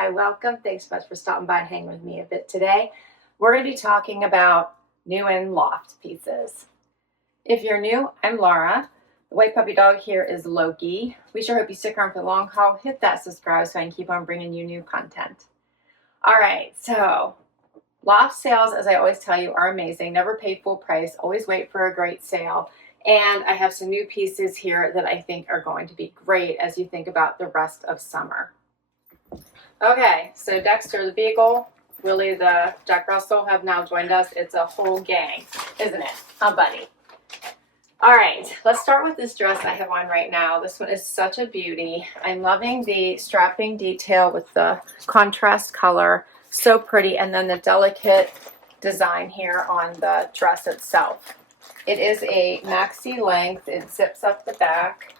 Hi, welcome. Thanks so much for stopping by and hanging with me a bit today. We're going to be talking about new and loft pieces. If you're new, I'm Laura. The white puppy dog here is Loki. We sure hope you stick around for the long haul. Hit that subscribe so I can keep on bringing you new content. All right, so loft sales, as I always tell you, are amazing. Never pay full price. Always wait for a great sale. And I have some new pieces here that I think are going to be great as you think about the rest of summer. Okay, so Dexter the Beagle, Willie the Jack Russell have now joined us. It's a whole gang, isn't it? A buddy. All right, let's start with this dress I have on right now. This one is such a beauty. I'm loving the strapping detail with the contrast color. So pretty. And then the delicate design here on the dress itself. It is a maxi length. It zips up the back.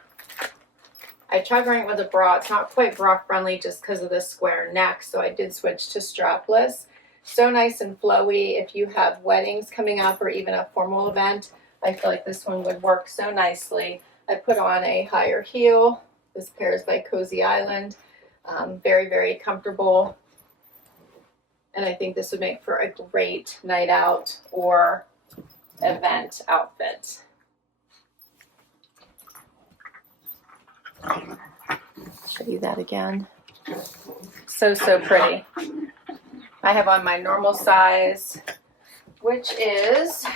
I tried wearing it with a bra. It's not quite bra friendly just because of the square neck, so I did switch to strapless. So nice and flowy if you have weddings coming up or even a formal event. I feel like this one would work so nicely. I put on a higher heel. This pair is by Cozy Island. Very, very comfortable. And I think this would make for a great night out or event outfit. Show you that again. So pretty. I have on my normal size, which is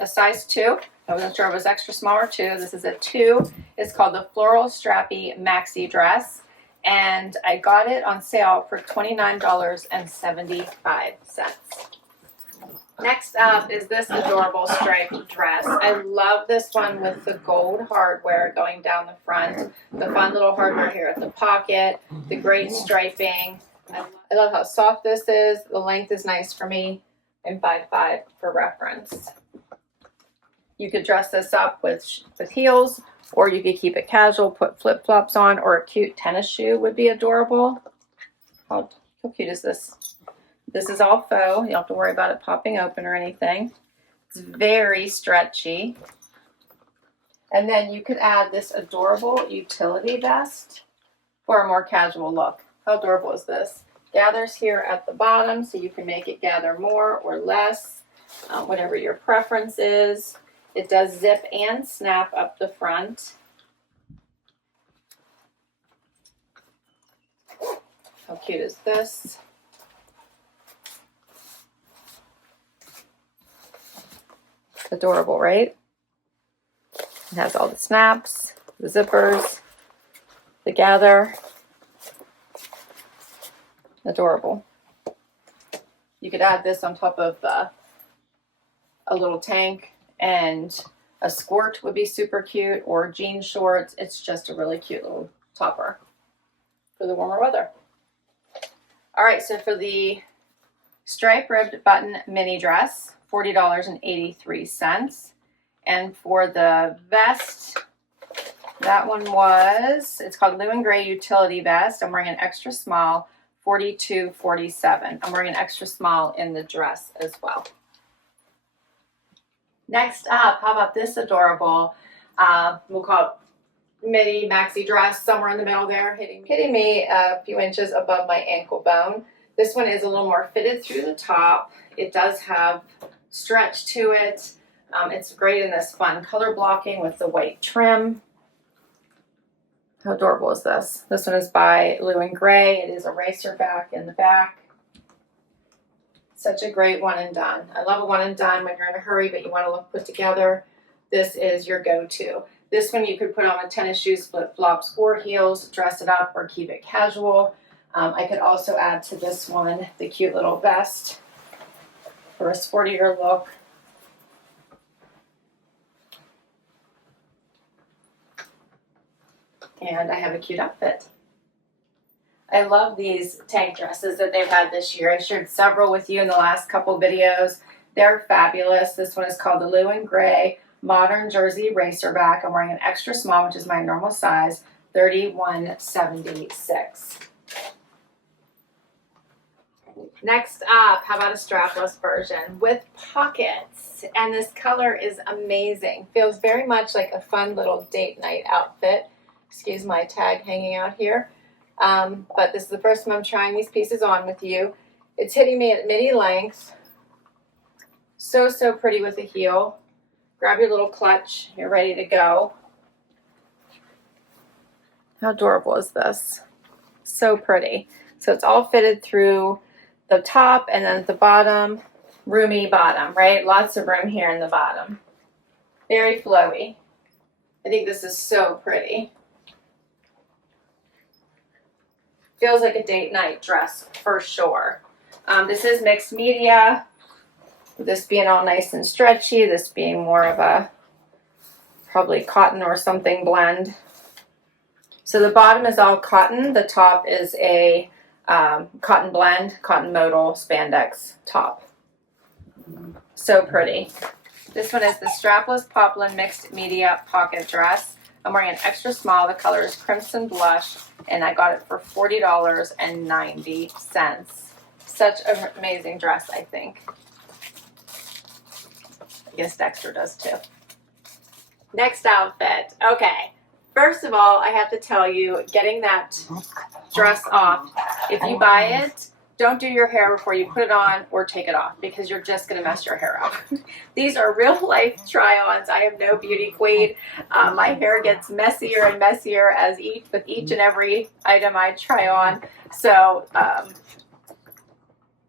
a size 2. I wasn't sure it was extra small or 2. This is a 2. It's called the Floral Strappy Maxi Dress. And I got it on sale for $29.75. Next up is this adorable striped dress. I love this one with the gold hardware going down the front, the fun little hardware here at the pocket, the great striping. I love how soft this is. The length is nice for me. I'm 5'5" for reference. You could dress this up with heels, or you could keep it casual, put flip-flops on, or a cute tennis shoe would be adorable. How cute is this? This is all faux. You don't have to worry about it popping open or anything. It's very stretchy. And then you could add this adorable utility vest for a more casual look. How adorable is this? Gathers here at the bottom, so you can make it gather more or less, whatever your preference is. It does zip and snap up the front. How cute is this? Adorable, right? It has all the snaps, the zippers, the gather. Adorable. You could add this on top of a little tank, and a skirt would be super cute, or jean shorts. It's just a really cute little topper for the warmer weather. All right, so for the stripe ribbed button mini dress, $40.83. And for the vest, that one was, it's called Blue and Gray Utility Vest. I'm wearing an extra small, $42.47. I'm wearing an extra small in the dress as well. Next up, how about this adorable, we'll call it midi maxi dress, somewhere in the middle there, hitting me a few inches above my ankle bone. This one is a little more fitted through the top. It does have stretch to it. It's great in this fun color blocking with the white trim. How adorable is this? This one is by Blue and Gray. It is a racer back in the back. Such a great one and done. I love a one and done when you're in a hurry but you want to look put together. This is your go-to. This one you could put on with tennis shoes, flip-flops, or heels, dress it up or keep it casual. I could also add to this one the cute little vest for a sportier look. And I have a cute outfit. I love these tank dresses that they've had this year. I shared several with you in the last couple videos. They're fabulous. This one is called the Blue and Gray Modern Jersey Racerback. I'm wearing an extra small, which is my normal size, $31.76. Next up, how about a strapless version with pockets? And this color is amazing. Feels very much like a fun little date night outfit. Excuse my tag hanging out here. but this is the first time I'm trying these pieces on with you. It's hitting me at midi length. So, so pretty with the heel. Grab your little clutch. You're ready to go. How adorable is this? So pretty. So it's all fitted through the top and then at the bottom, roomy bottom, right? Lots of room here in the bottom. Very flowy. I think this is so pretty. Feels like a date night dress for sure. This is mixed media. This being all nice and stretchy, this being more of a probably cotton or something blend. So the bottom is all cotton. The top is a cotton blend, cotton modal spandex top. So pretty. This one is the strapless poplin mixed media pocket dress. I'm wearing an extra small. The color is crimson blush, and I got it for $40.90. Such an amazing dress, I think. I guess Dexter does too. Next outfit. Okay. First of all, I have to tell you, getting that dress off, if you buy it, don't do your hair before you put it on or take it off, because you're just going to mess your hair up. These are real life try-ons. I am no beauty queen. My hair gets messier and messier with each and every item I try on. So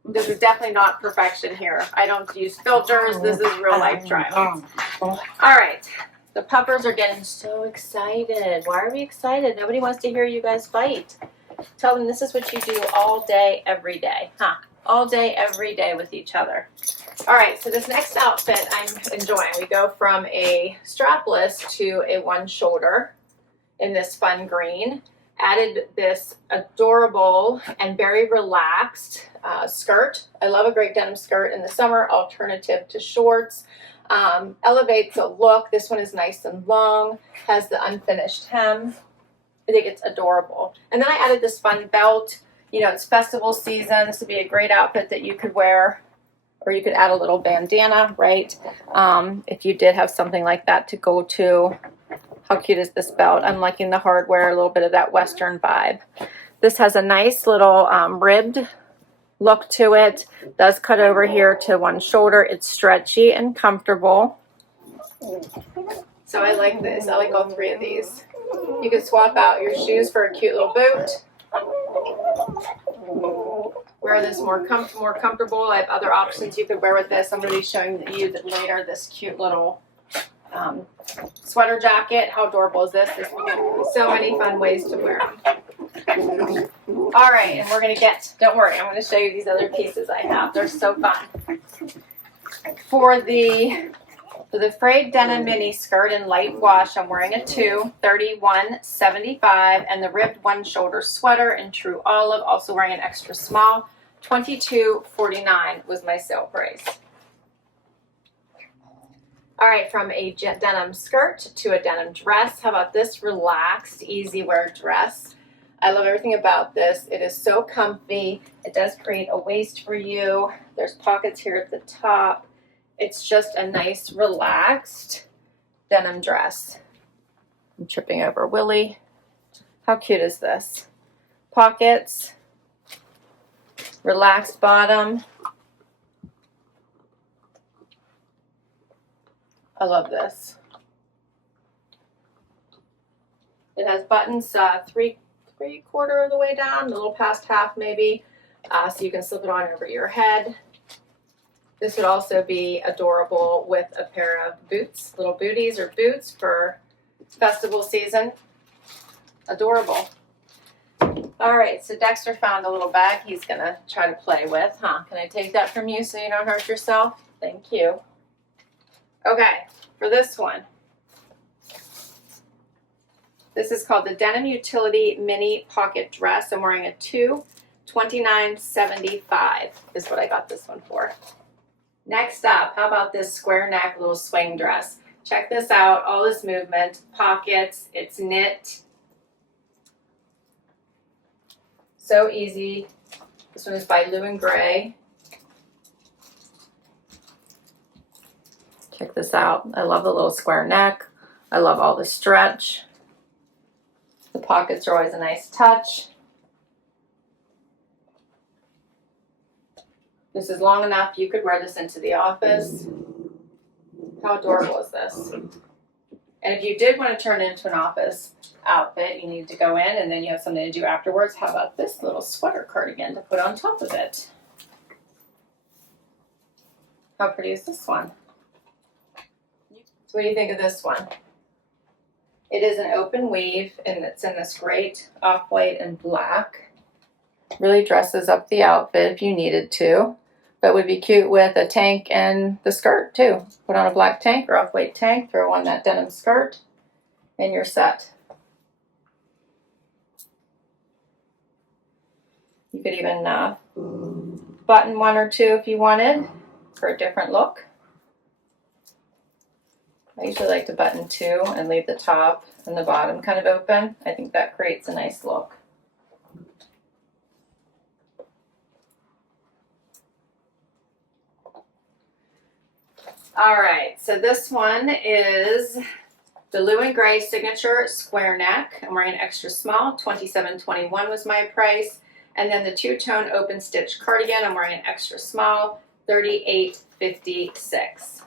this is definitely not perfection here. I don't use filters. This is real life try-ons. All right. The puppers are getting so excited. Why are we excited? Nobody wants to hear you guys fight. Tell them this is what you do all day, every day. All day, every day with each other. All right, so this next outfit I'm enjoying. We go from a strapless to a one shoulder in this fun green. Added this adorable and very relaxed skirt. I love a great denim skirt in the summer, alternative to shorts. Elevates the look. This one is nice and long, has the unfinished hem. I think it's adorable. And then I added this fun belt. You know, it's festival season. This would be a great outfit that you could wear, or you could add a little bandana, right? If you did have something like that to go to. How cute is this belt? I'm liking the hardware, a little bit of that Western vibe. This has a nice little ribbed look to it. Does cut over here to one shoulder. It's stretchy and comfortable. So I like this. I like all three of these. You can swap out your shoes for a cute little boot. Wear this more comfortable. I have other options you could wear with this. I'm going to be showing you later this cute little sweater jacket. How adorable is this? There's so many fun ways to wear them. All right, and we're going to don't worry, I'm going to show you these other pieces I have. They're so fun. For the frayed denim mini skirt in light wash, I'm wearing a 2, $31.75, and the ribbed one shoulder sweater in true olive, also wearing an extra small, $22.49 was my sale price. All right, from a denim skirt to a denim dress. How about this relaxed, easy wear dress? I love everything about this. It is so comfy. It does create a waist for you. There's pockets here at the top. It's just a nice, relaxed denim dress. I'm tripping over Willie. How cute is this? Pockets, relaxed bottom. I love this. It has buttons three-quarter of the way down, a little past half maybe, so you can slip it on over your head. This would also be adorable with a pair of boots, little booties or boots for festival season. Adorable. All right, so Dexter found a little bag he's going to try to play with. Can I take that from you so you don't hurt yourself? Thank you. Okay, for this one. This is called the Denim Utility Mini Pocket Dress. I'm wearing a 2, $29.75 is what I got this one for. Next up, how about this square neck little swing dress? Check this out, all this movement, pockets, it's knit. So easy. This one is by Lou & Gray. Check this out. I love the little square neck. I love all the stretch. The pockets are always a nice touch. This is long enough. You could wear this into the office. How adorable is this? And if you did want to turn it into an office outfit, you need to go in and then you have something to do afterwards. How about this little sweater cardigan to put on top of it? How pretty is this one? So what do you think of this one? It is an open weave and it's in this great off-white and black. Really dresses up the outfit if you needed to, but would be cute with a tank and the skirt too. Put on a black tank or off-white tank, throw on that denim skirt, and you're set. You could even button one or two if you wanted for a different look. I usually like to button two and leave the top and the bottom kind of open. I think that creates a nice look. All right, so this one is the blue and gray signature square neck. I'm wearing an extra small, $27.21 was my price. And then the two-tone open stitch cardigan, I'm wearing an extra small, $38.56.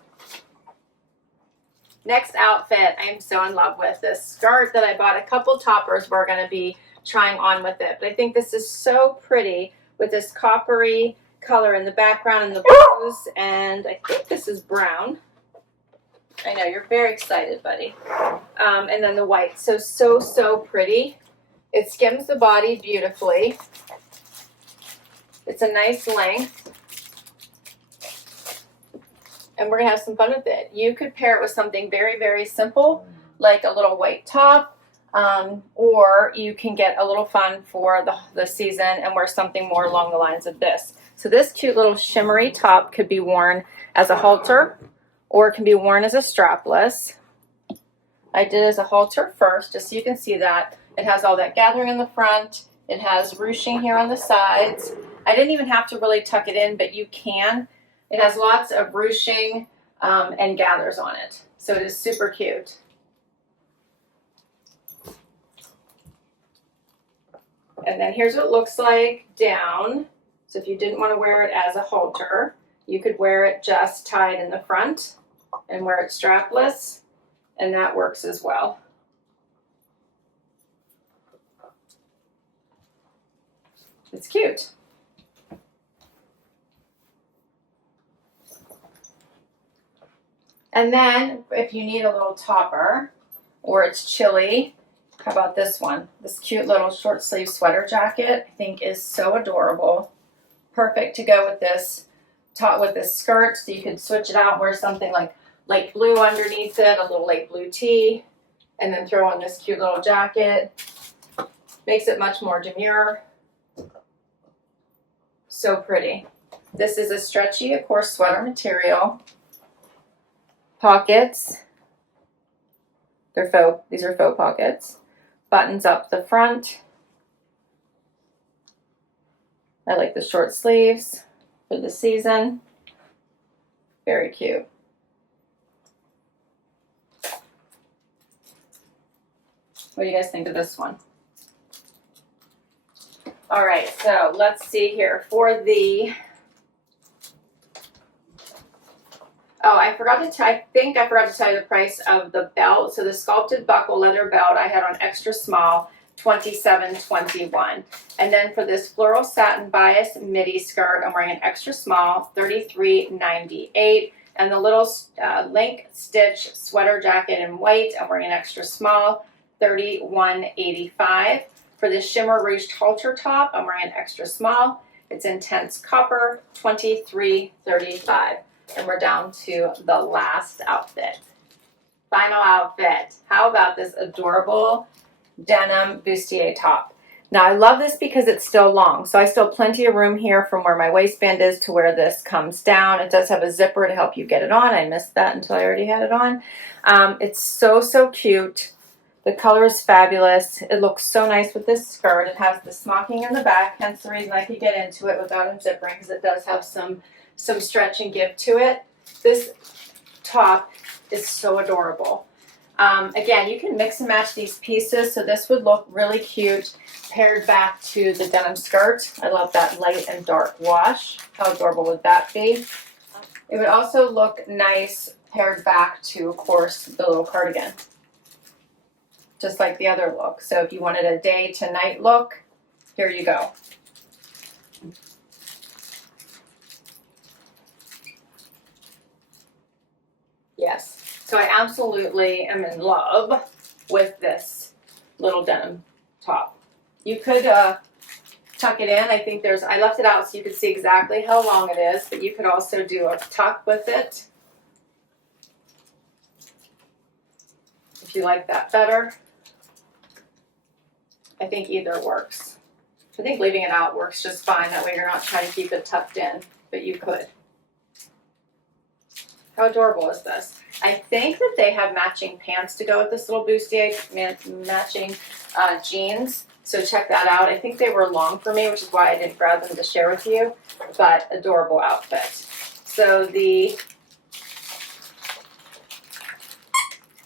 Next outfit, I am so in love with this skirt that I bought a couple toppers we're going to be trying on with it. But I think this is so pretty with this coppery color in the background and the blues, and I think this is brown. I know, you're very excited, buddy. And then the white, so pretty. It skims the body beautifully. It's a nice length. And we're gonna have some fun with it. You could pair it with something very, very simple, like a little white top, or you can get a little fun for the season and wear something more along the lines of this. So this cute little shimmery top could be worn as a halter, or it can be worn as a strapless. I did as a halter first, just so you can see that. It has all that gathering in the front. It has ruching here on the sides. I didn't even have to really tuck it in, but you can. It has lots of ruching and gathers on it. So it is super cute. And then here's what it looks like down. So if you didn't want to wear it as a halter, you could wear it just tied in the front and wear it strapless, and that works as well. It's cute. And then if you need a little topper or it's chilly, how about this one? This cute little short sleeve sweater jacket I think is so adorable. Perfect to go with this top with this skirt, so you could switch it out, wear something like light blue underneath it, a little light blue tee, and then throw on this cute little jacket. Makes it much more demure. So pretty. This is a stretchy, of course, sweater material. Pockets. They're faux. These are faux pockets. Buttons up the front. I like the short sleeves for the season. Very cute. What do you guys think of this one? All right, so let's see here for the, I think I forgot to tell you the price of the belt. So the sculpted buckle leather belt I had on extra small, $27.21. And then for this floral satin bias midi skirt, I'm wearing an extra small, $33.98. And the little link stitch sweater jacket in white, I'm wearing an extra small, $31.85. For this shimmer ruched halter top, I'm wearing an extra small. It's intense copper, $23.35. And we're down to the last outfit. Final outfit. How about this adorable denim bustier top? Now I love this because it's still long, so I still have plenty of room here from where my waistband is to where this comes down. It does have a zipper to help you get it on. I missed that until I already had it on. It's so cute. The color is fabulous. It looks so nice with this skirt. It has the smocking in the back, hence the reason I could get into it without unzipping, because it does have some stretch and give to it. This top is so adorable. Again, you can mix and match these pieces, so this would look really cute paired back to the denim skirt. I love that light and dark wash. How adorable would that be? It would also look nice paired back to, of course, the little cardigan, just like the other look. So if you wanted a day to night look, here you go. Yes. So I absolutely am in love with this little denim top. You could tuck it in. I think I left it out so you could see exactly how long it is, but you could also do a tuck with it if you like that better. I think either works. I think leaving it out works just fine. That way you're not trying to keep it tucked in, but you could. How adorable is this? I think that they have matching pants to go with this little bustier, matching jeans. So check that out. I think they were long for me, which is why I didn't grab them to share with you, but adorable outfit. So the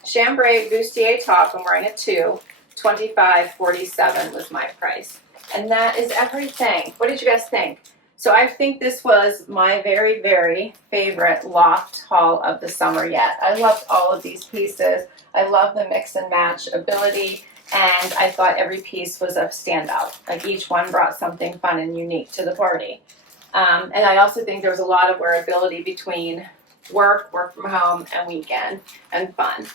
chambray bustier top, I'm wearing a 2, $25.47 was my price. And that is everything. What did you guys think? So I think this was my very, very favorite loft haul of the summer yet. I loved all of these pieces. I love the mix and match ability, and I thought every piece was a standout. Like each one brought something fun and unique to the party. And I also think there was a lot of wearability between work from home, and weekend, and fun.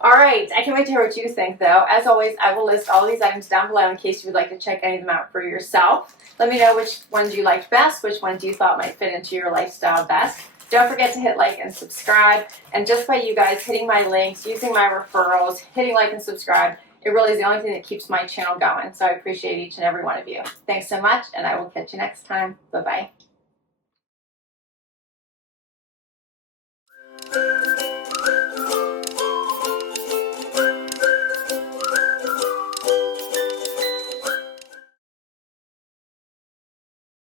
All right, I can't wait to hear what you think though. As always, I will list all these items down below in case you would like to check any of them out for yourself. Let me know which ones you liked best, which ones you thought might fit into your lifestyle best. Don't forget to hit like and subscribe. And just by you guys hitting my links, using my referrals, hitting like and subscribe, it really is the only thing that keeps my channel going. So I appreciate each and every one of you. Thanks so much, and I will catch you next time. Bye-bye.